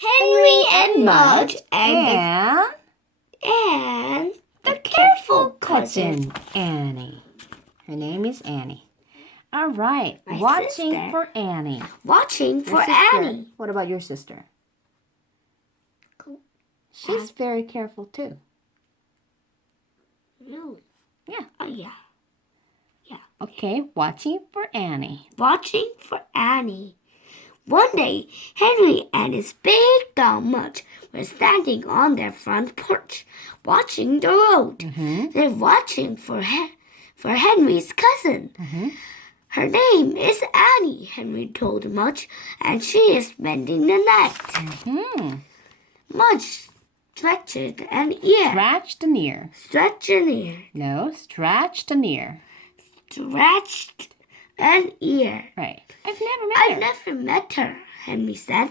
Henry and Mudge and the careful cousin. Annie. Her name is Annie. All right. My Watching sister. for Annie. Watching for Your sister. Annie. What about your sister? She's very careful too. Really? Yeah. Oh, yeah. Yeah. Okay, watching for Annie. Watching for Annie. One day, Henry and his big dog Mudge were standing on their front porch, watching the road. They're watching for Henry's cousin. Her name is Annie, Henry told Mudge, and she is spending the night. Mudge stretched an ear. Scratched an ear. Stretched an ear. No, scratched an ear. Scratched an ear. Right. I've never met her, Henry said.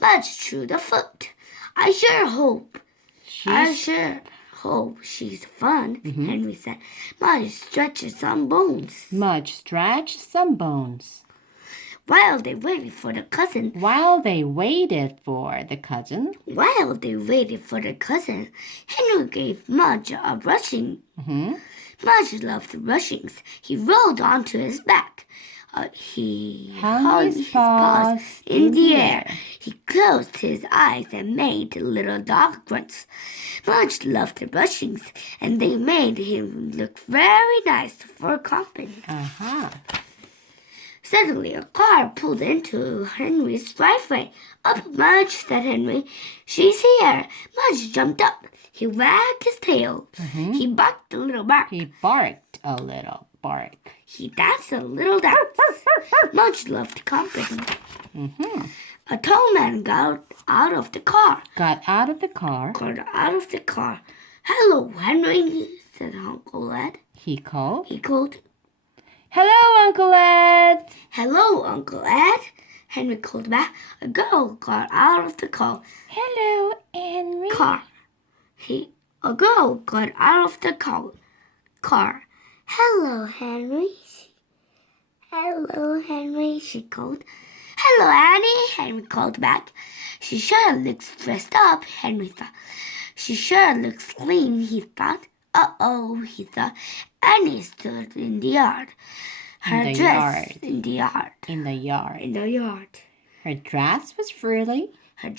Mudge chewed a foot. I sure hope she's fun, Henry said. Mudge stretched some bones. Mudge stretched some bones. While they waited for the cousin, Henry gave Mudge a brushing. Mudge loved brushings. He rolled onto his back. He hung his paws in the air. He closed his eyes and made little dog grunts. Mudge loved the brushings, and they made him look very nice for company. Suddenly, a car pulled into Henry's driveway. Up, Mudge, said Henry. She's here. Mudge jumped up. He wagged his tail. He barked a little bark. He barked a little bark. He danced a little dance. Mudge loved company. A tall man got out of the car. Hello, Henry, said Uncle Ed. He called. Hello, Uncle Ed. Hello, Uncle Ed. Henry called back. A girl got out of the car. Hello, Henry. A girl got out of the car. Hello, Henry. Hello, Henry, she called. Hello, Annie, Henry called back. She sure looks dressed up, Henry thought. She sure looks clean, he thought. Uh-oh, he thought. Annie stood in the yard. In the yard. Her dress was frilly. Her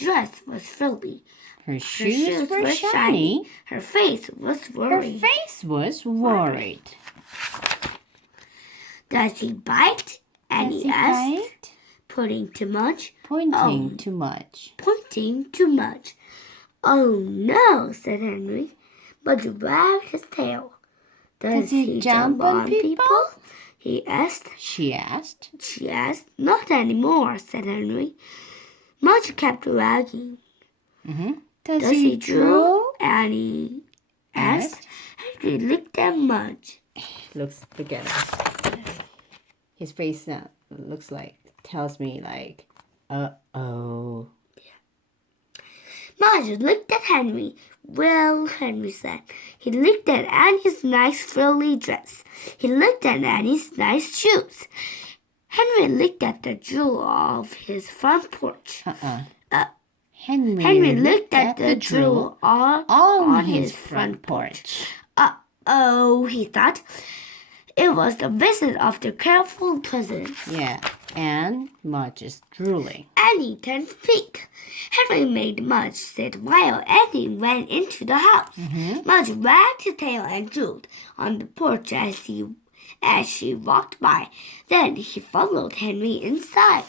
shoes were shiny. Her face was worried. Does he bite? Annie asked, pointing to Mudge. Pointing to Mudge. Oh, no, said Henry. Mudge wagged his tail. Does he jump on people? He asked. She asked. Not anymore, said Henry. Mudge kept wagging. Does he drool? Annie asked. Henry looked at Mudge. Look at him. His face now tells me uh-oh. Mudge looked at Henry. Well, Henry said. He looked at Annie's nice frilly dress. He looked at Annie's nice shoes. Henry looked at the drool of his front porch. Henry looked at the drool on his front porch. Uh-oh, he thought. It was the visit of the careful cousin. Yeah, and Mudge is drooling. Annie turned pink. Henry made Mudge sit while Annie went into the house. Mudge wagged his tail and drooled on the porch as she walked by. Then he followed Henry inside.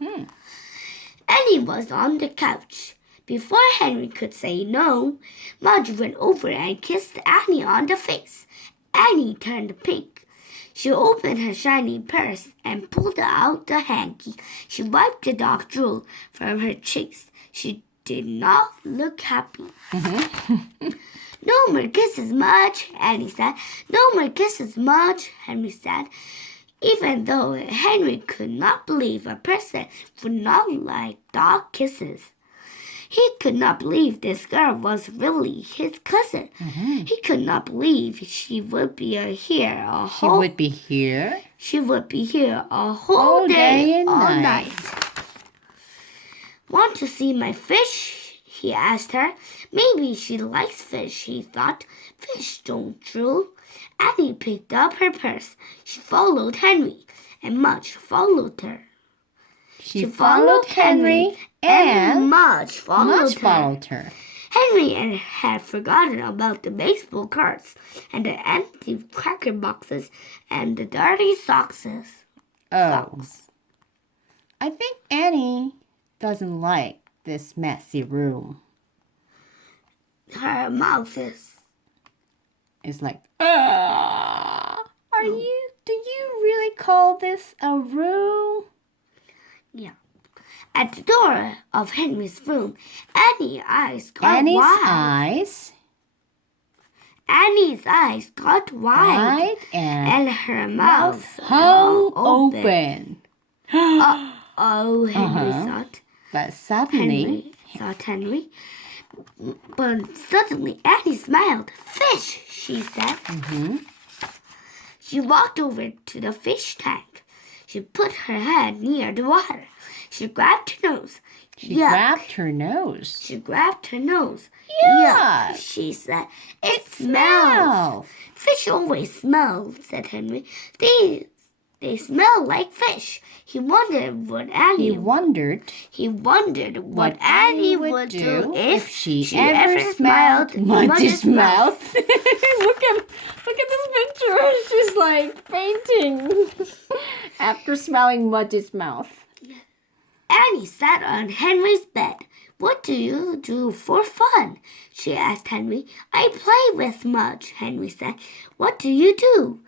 Annie was on the couch. Before Henry could say no, Mudge went over and kissed Annie on the face. Annie turned pink. She opened her shiny purse and pulled out the hanky. She wiped the dog drool from her cheeks. She did not look happy. No more kisses, Mudge, Annie said. No more kisses, Mudge, Henry said. Even though Henry could not believe a person would not like dog kisses. He could not believe this girl was really his cousin. He could not believe she would be here a whole day and all night. Want to see my fish? He asked her. Maybe she likes fish, he thought. Fish don't drool. Annie picked up her purse. She followed Henry, and Mudge followed her. She followed Henry, and Mudge followed her. Henry had forgotten about the baseball cards and the empty cracker boxes and the dirty socks. Oh, I think Annie doesn't like this messy room. Her mouth is like, do you really call this a room? Yeah. At the door of Henry's room, Annie's eyes got wide. And her mouth hung open. Uh-oh, Henry thought. But suddenly, But suddenly Annie smiled. Fish, she said. She walked over to the fish tank. She put her head near the water. She grabbed her nose. She grabbed her nose. Yuck, she said. It smells. Fish always smell, said Henry. They smell like fish. He wondered what Annie would do if she ever smelled Mudge's mouth. Look at this picture. She's like fainting after smelling Mudge's mouth. Annie sat on Henry's bed. What do you do for fun? She asked Henry. I play with Mudge, Henry said. What do you do?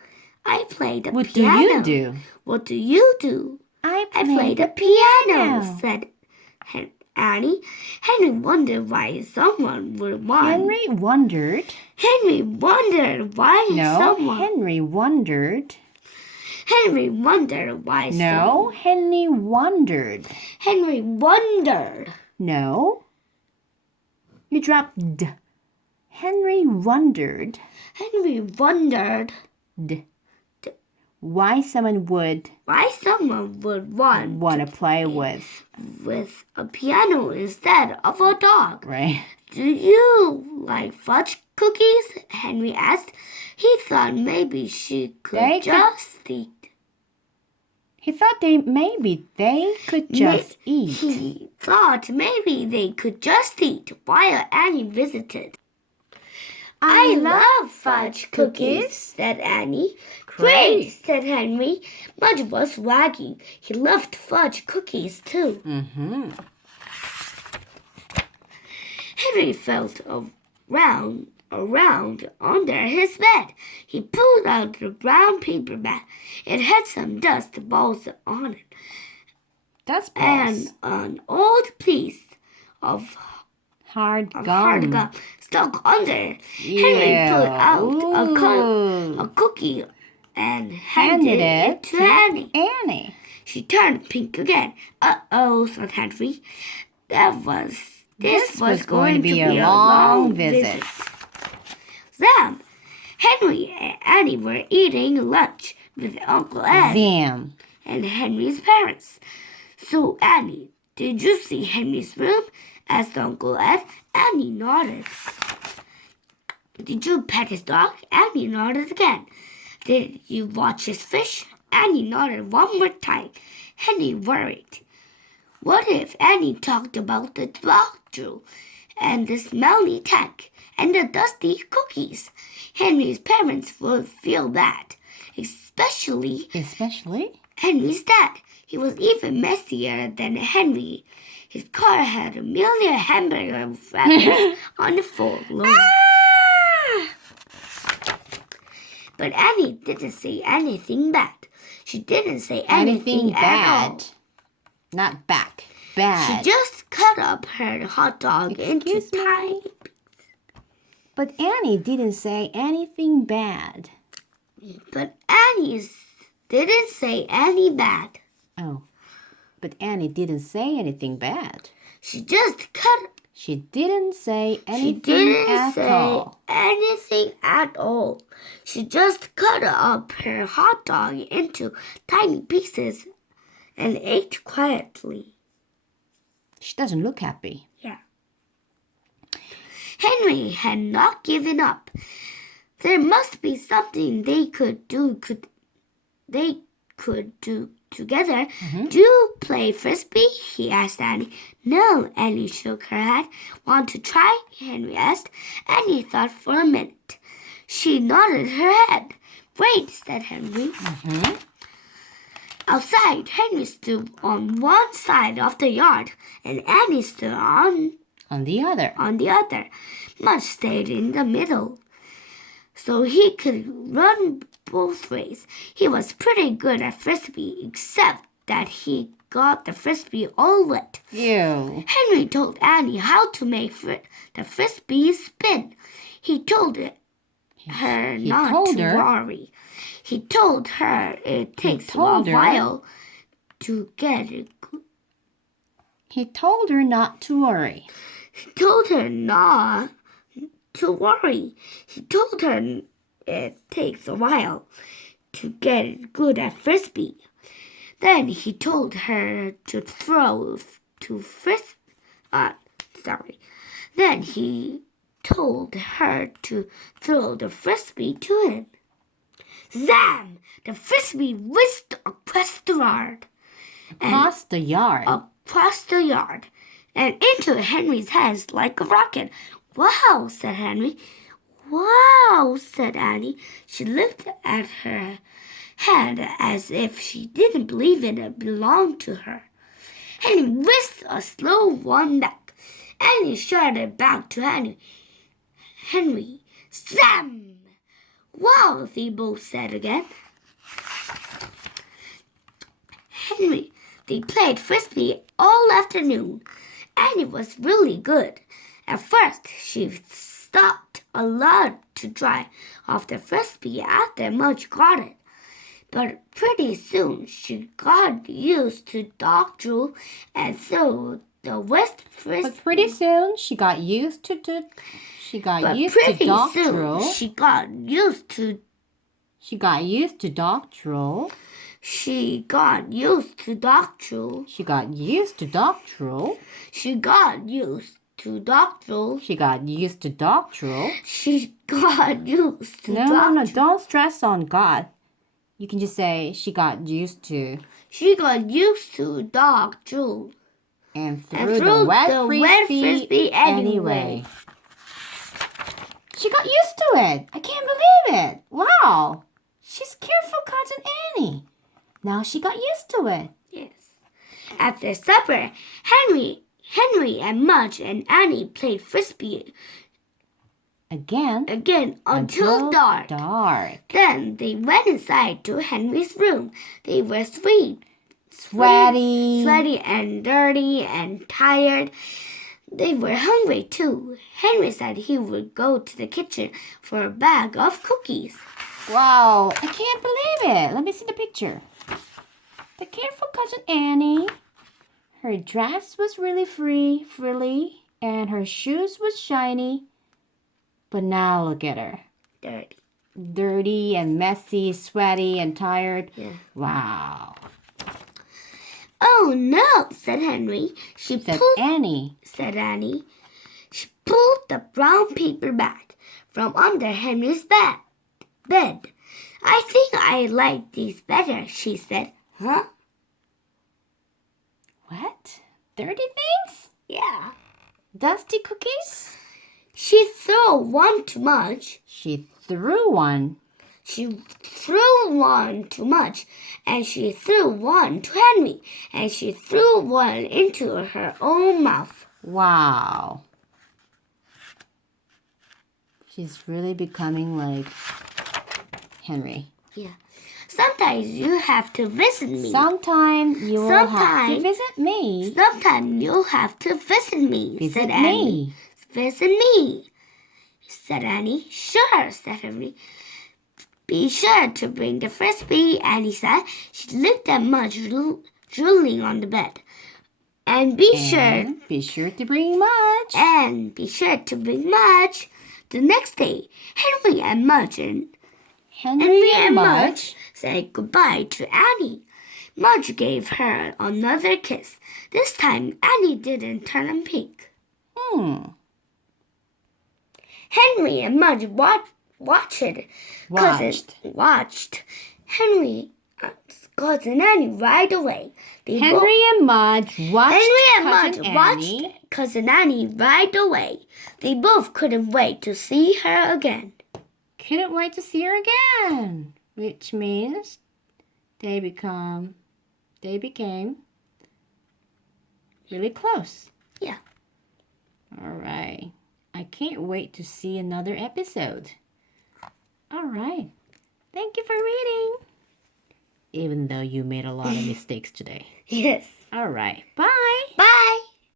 I play the piano. What do you do? What do you do? I play the piano, said Annie. Henry wondered why someone would want. Henry wondered why someone. Henry wondered why No, Henry wondered. Henry wondered. No. You dropped D. Henry wondered. Why someone would want to play with a piano instead of a dog. Right. Do you like fudge cookies? Henry asked. He thought maybe she could just eat. He thought maybe they could just eat. He thought maybe they could just eat while Annie visited. I love fudge cookies, said Annie. Great, said Henry. Mudge was wagging. He loved fudge cookies, too. Henry felt around under his bed. He pulled out the brown paper bag. It had some dust balls on it. Dust balls? And an old piece of hard gum stuck under. Henry pulled out a cookie and handed it to Annie. She turned pink again. Uh-oh, thought Henry. This was going to be a long visit. Then, Henry and Annie were eating lunch with Uncle Ed and Henry's parents. So, Annie, did you see Henry's room? Asked Uncle Ed. Annie nodded. Did you pet his dog? Annie nodded again. Did you watch his fish? Annie nodded one more time. Henry worried. What if Annie talked about the dog drool and the smelly tank and the dusty cookies? Henry's parents would feel bad, especially Henry's dad. He was even messier than Henry. His car had a million hamburger wrappers on the floor. But Annie didn't say anything bad. She didn't say anything bad. At all. Not back. Bad. She just cut up her hot dog into tiny pieces. But Annie didn't say anything bad. But Annie didn't say any bad. Oh. But Annie didn't say anything bad. She just cut. She didn't say anything anything at all. She just cut up her hot dog into tiny pieces and ate quietly. She doesn't look happy. Yeah. Henry had not given up. There must be something they could do together. Do you play frisbee? He asked Annie. No, Annie shook her head. Want to try? Henry asked. Annie thought for a minute. She nodded her head. Wait, said Henry. Outside, Henry stood on one side of the yard, and Annie stood on the other. Mudge stayed in the middle, so he could run both ways. He was pretty good at frisbee, except that he got the frisbee all wet. Ew. Henry told Annie how to make the frisbee spin. He told her not to worry. He told her it takes a while to get it good. He told her not to worry. He told her not to worry. He told her it takes a while to get it good at frisbee. Then he told her to Then he told her to throw the frisbee to him. Zam! The frisbee whisked across the yard. Across the yard. And into Henry's hands like a rocket. Wow, said Henry. Wow, said Annie. She looked at her hand as if she didn't believe it belonged to her. Henry whisked a slow one back. Annie shouted back to Henry. Zam! Wow, they both said again. They played frisbee all afternoon. Annie was really good. At first, she stopped a lot to dry off the frisbee after Mudge got it. But pretty soon, she got used to dog drool, and so the wet frisbee... But pretty soon, she got used to dog drool. She got used to dog drool. She got used to dog drool. She got used to dog drool. No, don't stress on God. You can just say she got used to. She got used to dog drool. And threw the wet frisbee anyway. She got used to it. I can't believe it. Wow. She's careful, Cousin Annie. Now she got used to it. Yes. After supper, Henry and Mudge and Annie played frisbee again until dark. Then they went inside to Henry's room. They were sweaty and dirty and tired. They were hungry too. Henry said he would go to the kitchen for a bag of cookies. Wow, I can't believe it. Let me see the picture. The careful Cousin Annie. Her dress was really frilly, and her shoes was shiny. But now look at her. Dirty and messy, sweaty and tired. Yeah. Wow. Oh no, said Henry. Annie. Said Annie. She pulled the brown paper bag from under Henry's bed. I think I like these better, she said. Huh? What? Dirty things? Yeah. Dusty cookies? She threw one to Mudge. She threw one to Mudge, and she threw one to Henry, and she threw one into her own mouth. Wow. She's really becoming like Henry. Yeah. Sometimes you have to visit me. Sometimes you'll have to visit me. Sometimes you'll have to visit me, said Annie. Visit me, said Annie. Sure, said Henry. Be sure to bring the frisbee, Annie said. She looked at Mudge drooling on the bed. Be sure to bring Mudge. The next day, Henry and Mudge said goodbye to Annie. Mudge gave her another kiss. This time, Annie didn't turn pink. Henry and Mudge watched Henry cousin Annie right away. Henry and Mudge watched cousin Annie right away. They both couldn't wait to see her again. Couldn't wait to see her again, which means they became really close. Yeah. All right. I can't wait to see another episode. All right. Thank you for reading. Even though you made a lot of mistakes today. Yes. All right. Bye. Bye.